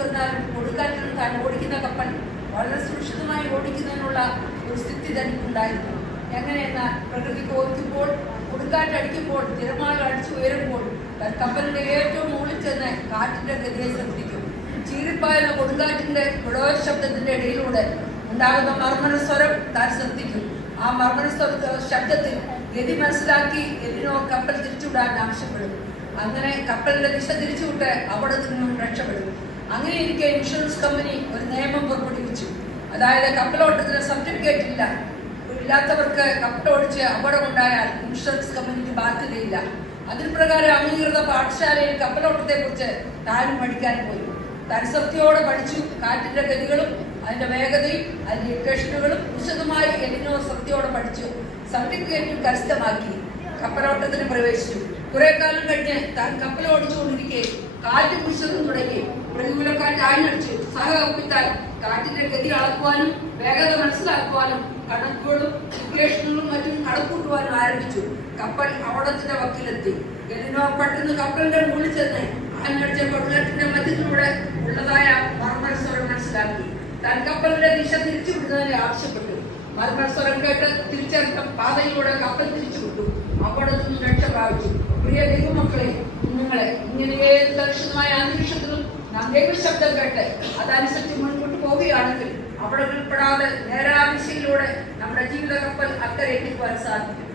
വന്നാലും കൊടുങ്കാറ്റിൽ താൻ ഓടിക്കുന്ന കപ്പൽ വളരെ സുരക്ഷിതമായി ഓടിക്കുന്നതിനുള്ള ഒരു സ്ഥിതി തനിക്കുണ്ടായിരുന്നു. എങ്ങനെയെന്നാൽ പ്രകൃതി കോരിക്കുമ്പോൾ, കൊടുങ്കാറ്റടിക്കുമ്പോൾ, തിരമാല അടിച്ചു ഉയരുമ്പോൾ കപ്പലിന്റെ ഏറ്റവും മുകളിൽ ചെന്ന് കാറ്റിന്റെ ഗതിയെ ശ്രദ്ധിക്കും. ചീറിപ്പായുന്ന കൊടുങ്കാറ്റിന്റെ ശബ്ദത്തിന്റെ ഇടയിലൂടെ ഉണ്ടാകുന്ന മർമ്മര സ്വരം താൻ ശ്രദ്ധിക്കും. ആ മർമ്മര ശബ്ദത്തിൽ ഗതി മനസ്സിലാക്കി എലിനോ കപ്പൽ തിരിച്ചുവിടാൻ ആവശ്യപ്പെടും. അങ്ങനെ കപ്പലിന്റെ ദിശ തിരിച്ചുവിട്ട് അവിടെ നിന്നും രക്ഷപ്പെടും. അങ്ങനെ ഇരിക്കെ ഇൻഷുറൻസ് കമ്പനി ഒരു നിയമം പുറപ്പെടുവിച്ചു. അതായത് കപ്പലോട്ടത്തിന് സർട്ടിഫിക്കറ്റ് ഇല്ലാത്തവർക്ക് കപ്പലോടിച്ച് അപകടമുണ്ടായാൽ ഇൻഷുറൻസ് കമ്പനിക്ക് ബാധ്യതയില്ല. അതിന് പ്രകാരം അംഗീകൃത പാഠശാലയിൽ കപ്പലോട്ടത്തെ കുറിച്ച് താനും പഠിക്കാൻ പോയി. താൻ ശ്രദ്ധയോടെ പഠിച്ചു. കാറ്റിന്റെ ഗതികളും അതിന്റെ വേഗതയും അതിന്റെ ഇക്വേഷനുകളും വിശദമായി എലിനോ ശ്രദ്ധയോടെ പഠിച്ചു. സർട്ടിഫിക്കറ്റും കരസ്ഥമാക്കി കപ്പലോട്ടത്തിന് പ്രവേശിച്ചു. കുറെ കാലം കഴിഞ്ഞ് താൻ കപ്പൽ ഓടിച്ചുകൊണ്ടിരിക്കെ കാറ്റ് വീശുന്നു തുടങ്ങി. പ്രതികൂലക്കാറ്റ് ആഞ്ഞടിച്ചു. സഹകപ്പിത്താൻ കാറ്റിന്റെ ഗതി അളക്കുവാനും വേഗത മനസ്സിലാക്കുവാനും കണക്കുകളും ഇക്വേഷനുകളും മറ്റും കണക്കൂട്ടുവാനും ആരംഭിച്ചു. കപ്പൽ അപകടത്തിന്റെ വക്കിലെത്തി. എലിനോ പെട്ടെന്ന് കപ്പലിന്റെ മുകളിൽ ചെന്ന് ആഞ്ഞടിച്ച കൊടുങ്കാറ്റിന്റെ മധ്യത്തിലൂടെ ഉള്ളതായ മർമ്മരസ്വരം മനസ്സിലാക്കി. താൻ കപ്പലിന്റെ ദിശ തിരിച്ചുവിടുന്നതിന് ആവശ്യപ്പെട്ടു. മർമ്മരസ്വരം കേട്ട് തിരിച്ചറിഞ്ഞ പാതയിലൂടെ കപ്പൽ തിരിച്ചുവിട്ടു. അപകടത്തിൽ നിന്നും രക്ഷ പ്രാപിച്ചു. പ്രിയ ദൈവമക്കളെ, കുഞ്ഞുങ്ങളെ, ഇങ്ങനെ ഏത് ദർശനമായ അന്തരീക്ഷത്തിലും നാം ദൈവശബ്ദം കേട്ട് അതനുസരിച്ച് മുൻപോട്ട് പോവുകയാണെങ്കിൽ അപകടത്തിൽപ്പെടാതെ നേരാദിശയിലൂടെ നമ്മുടെ ജീവിത കപ്പൽ അക്കരെ എത്തിക്കുവാൻ സാധിക്കും.